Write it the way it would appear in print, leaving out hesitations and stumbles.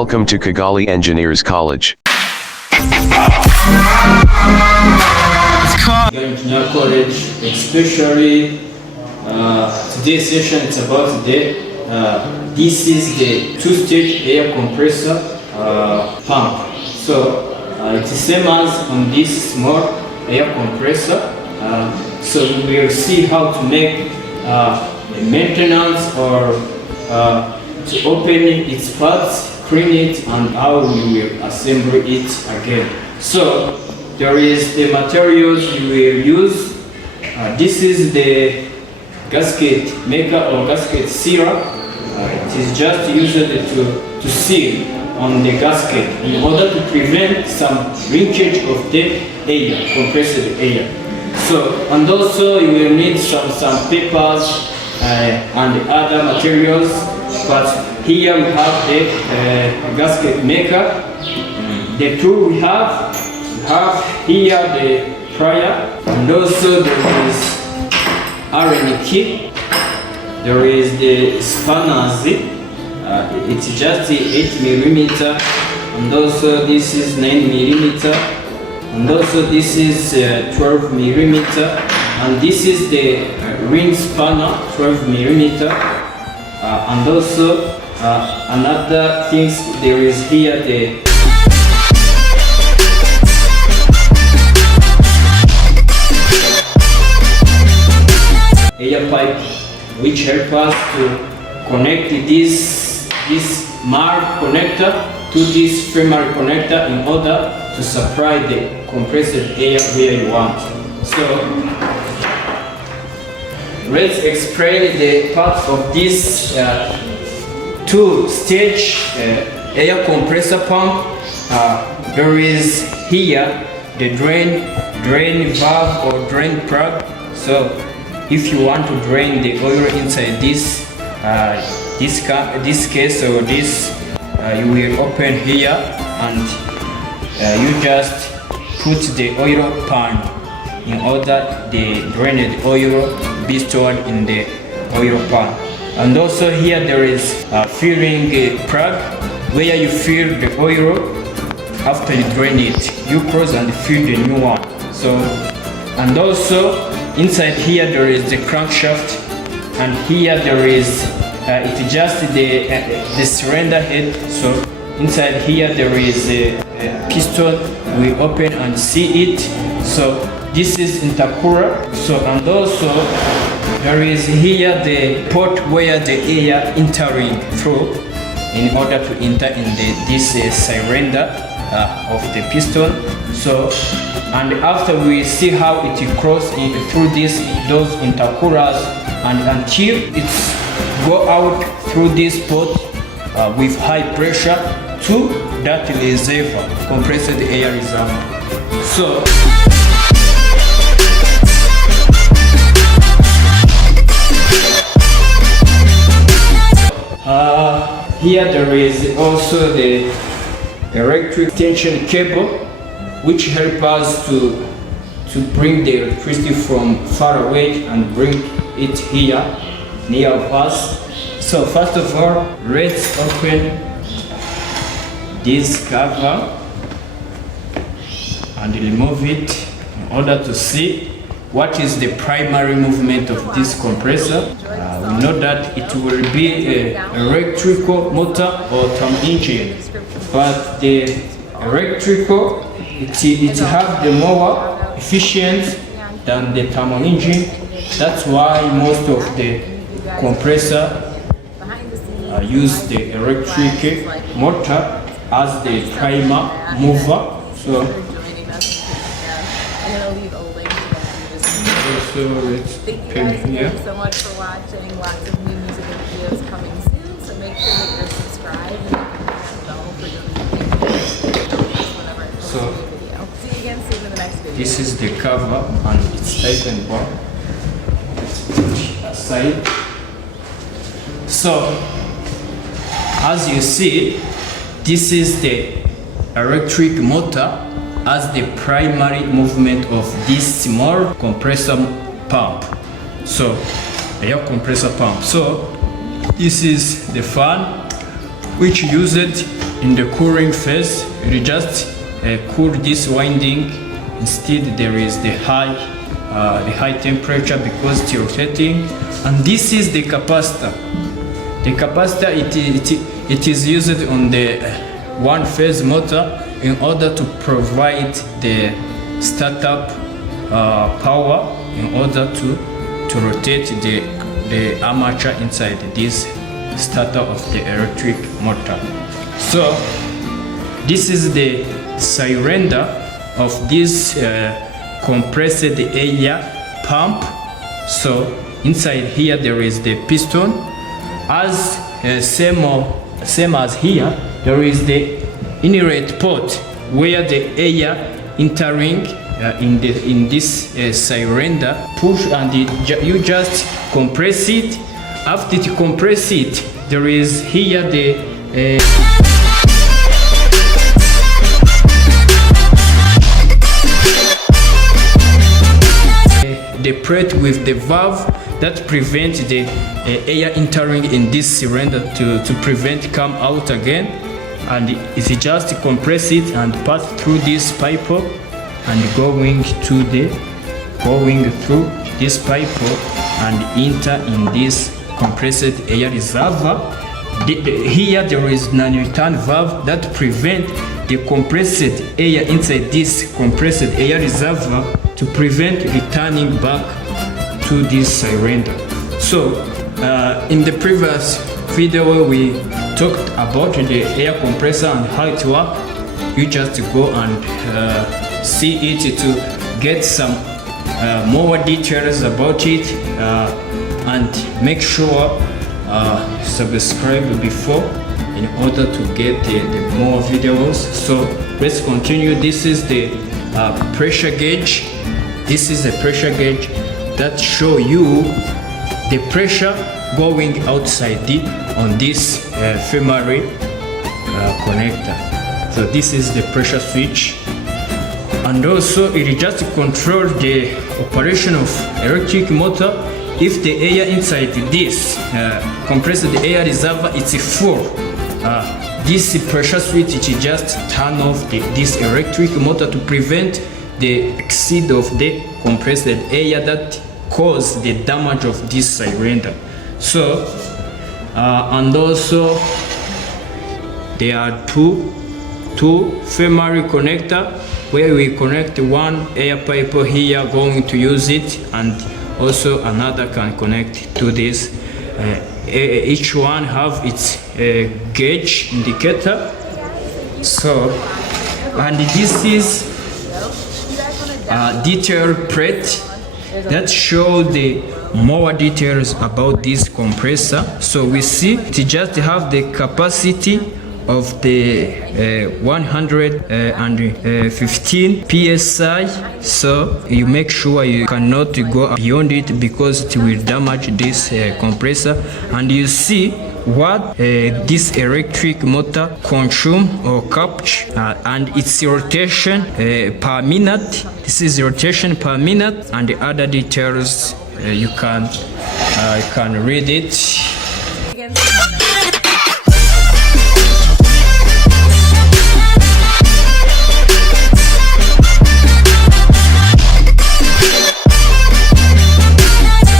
Welcome to Kigali-Engineers-College. Kigali-Engineers-College, especially today's session, it's about this is the two-stage air compressor pump. So it's the same as on this small air compressor. So we will see how to make maintenance or to open its parts, clean it, and how we will assemble it again. So there is the materials you will use. This is the gasket maker or gasket sealer. It is just used to seal on the gasket in order to prevent some linkage of the air, compressed air. So, and also you will need some papers and other materials. But here we have the gasket maker. The tool we have here the plier, and also there is Allen key. There is the spanners. It's just 8mm, and also this is 9mm, and also this is 12mm, and this is the ring spanner 12mm, and also another things. There is here the air pipe, which help us to connect this mark connector to this primary connector in order to supply the compressed air where you want. So let's explain the parts of this two-stage air compressor pump. There is here the drain valve or drain plug. So if you want to drain the oil inside this case or this, you will open here and you just put the oil pan in order the drained oil be stored in the oil pan. And also here there is a filling plug where you fill the oil. After you drain it, you close and fill the new one. So, and also inside here there is the crankshaft, and here there is it's just the cylinder head. So inside here there is a piston. We open and see it. So this is intercooler. So, and also there is here the port where the air entering through in order to enter in this cylinder of the piston. So, and after we see how it crosses through those intercoolers, and until it's go out through this port with high pressure to that reservoir, compressed air reservoir. So here there is also the electric tension cable, which help us to bring the electricity from far away and bring it here near us. So first of all, let's open this cover and remove it in order to see what is the primary movement of this compressor. We know that it will be an electrical motor or thermal engine, but the electrical it have the more efficient than the thermal engine. That's why most of the compressor use the electric motor as the primer mover. So let's Thank you so much for watching. Lots of new music and videos coming soon. So make sure that you're subscribed and hit the bell for your notifications whenever I post a new video. See you again soon in the next video. this is the cover and it's tightened and bar. Let's put it aside. So as you see, this is the electric motor as the primary movement of this small compressor pump. So air compressor pump. So this is the fan which used in the cooling phase, it just cool this winding. Instead, there is the high temperature because it's rotating. And this is the capacitor. The capacitor, it is used on the one-phase motor in order to provide the startup power in order to rotate the armature inside this starter of the electric motor. So this is the cylinder of this compressed air pump. So inside here there is the piston. As same as here, there is the inlet port where the air entering in this cylinder push, and you just compress it. After you compress it, there is here the plate with the valve that prevents the air entering in this cylinder to prevent come out again. And it's just compress it and pass through this pipe and going through this pipe and enter in this compressed air reservoir. Here there is non-return valve that prevent the compressed air inside this compressed air reservoir to prevent returning back to this cylinder. So in the previous video we talked about the air compressor and how it works. You just go and see it to get some more details about it, and make sure subscribe before in order to get the more videos. So let's continue. This is the pressure gauge. This is a pressure gauge that show you the pressure going outside on this primary connector. So this is the pressure switch, and also it just controls the operation of electric motor. If the air inside this compressed air reservoir is full, this pressure switch it just turn off this electric motor to prevent the exceed of the compressed air that cause the damage of this cylinder. So and also there are two primary connector where we connect one air pipe here going to use it, and also another can connect to this. Each one have its gauge indicator. So, and this is a detail plate that show the more details about this compressor. So we see it just have the capacity of the 115 psi. So you make sure you cannot go beyond it because it will damage this compressor. And you see what this electric motor consume or capture, and its rotation per minute. This is rotation per minute, and the other details you can read it.